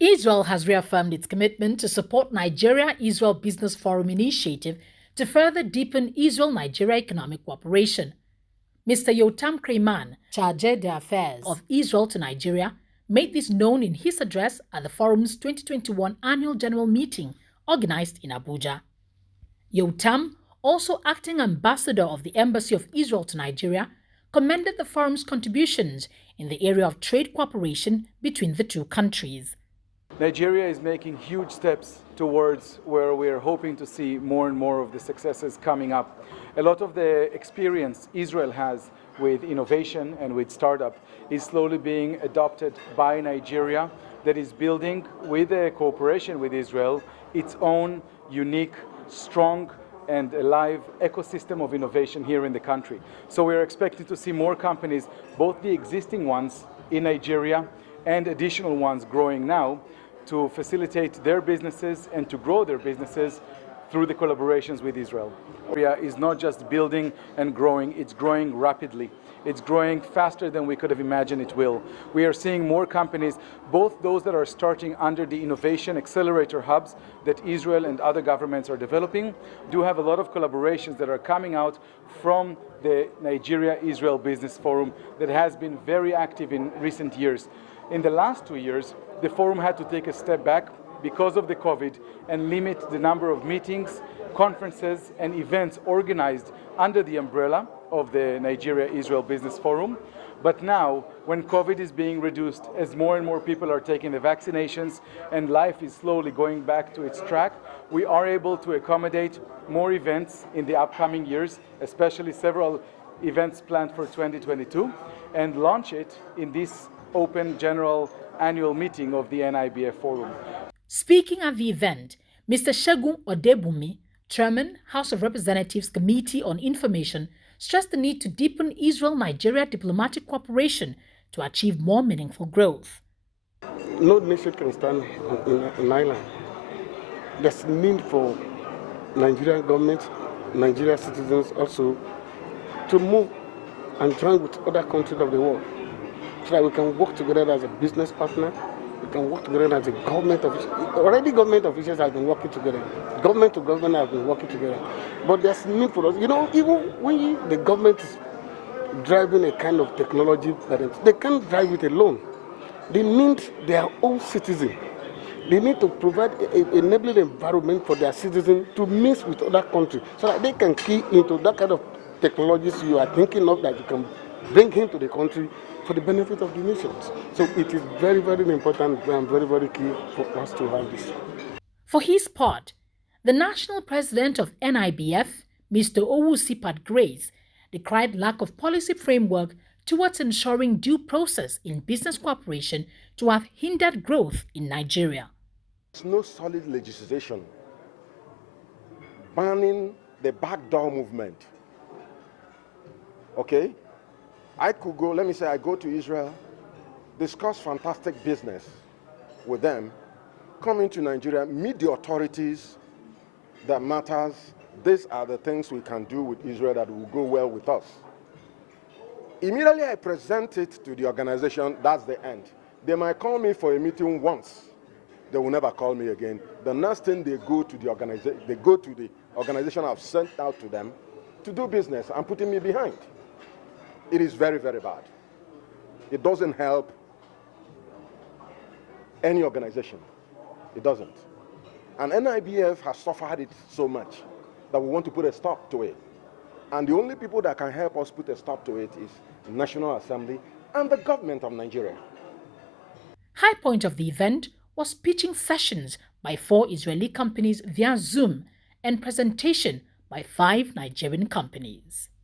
Israel has reaffirmed its commitment to support Nigeria-Israel Business Forum initiative to further deepen Israel-Nigeria economic cooperation. Mr. Yotam Kreiman, Chargé d'Affaires of Israel to Nigeria, made this known in his address at the forum's 2021 annual general meeting organized in Abuja. Yotam, also acting ambassador of the Embassy of Israel to Nigeria, commended the forum's contributions in the area of trade cooperation between the two countries. Nigeria is making huge steps towards where we are hoping to see more and more of the successes coming up. A lot of the experience Israel has with innovation and with startup is slowly being adopted by Nigeria, that is building, with a cooperation with Israel, its own unique, strong and alive ecosystem of innovation here in the country. So we're expecting to see more companies, both the existing ones in Nigeria and additional ones growing now, to facilitate their businesses and to grow their businesses through the collaborations with Israel. Nigeria is not just building and growing, it's growing rapidly. It's growing faster than we could have imagined it will. We are seeing more companies, both those that are starting under the innovation accelerator hubs that Israel and other governments are developing, do have a lot of collaborations that are coming out from the Nigeria-Israel Business Forum that has been very active in recent years. In the last 2 years, the forum had to take a step back because of the COVID and limit the number of meetings, conferences and events organized under the umbrella of the Nigeria-Israel Business Forum. But now, when COVID is being reduced, as more and more people are taking the vaccinations and life is slowly going back to its track, we are able to accommodate more events in the upcoming years, especially several events planned for 2022, and launch it in this open general annual meeting of the NIBF Forum. Speaking at the event, Mr. Segun Odebumi, Chairman, House of Representatives Committee on Information, stressed the need to deepen Israel-Nigeria diplomatic cooperation to achieve more meaningful growth. No nation can stand in an island. There's need for Nigerian government, Nigerian citizens also, to move and join with other countries of the world, so that we can work together as a business partner, we can work together as a government official. Already government officials have been working together. Government to government have been working together. But there's need for us, even when the government is driving a kind of technology, they can't drive it alone. They need their own citizens. They need to provide an enabling environment for their citizens to mix with other countries so that they can key into that kind of technologies you are thinking of that you can bring into the country for the benefit of the nations. So it is very, very important and very, very key for us to have this. For his part, the national president of NIBF, Mr. Owusi Grace, decried lack of policy framework towards ensuring due process in business cooperation to have hindered growth in Nigeria. There's no solid legislation banning the backdoor movement. Okay? I could go, let me say I go to Israel, discuss fantastic business with them, come into Nigeria, meet the authorities that matters. These are the things we can do with Israel that will go well with us. Immediately I present it to the organization, that's the end. They might call me for a meeting once. They will never call me again. The next thing they go to the organization I've sent out to them to do business and putting me behind. It is very, very bad. It doesn't help any organization. It doesn't. And NIBF has suffered it so much that we want to put a stop to it. And the only people that can help us put a stop to it is the National Assembly and the government of Nigeria. High point of the event was pitching sessions by 4 Israeli companies via Zoom and presentation by 5 Nigerian companies.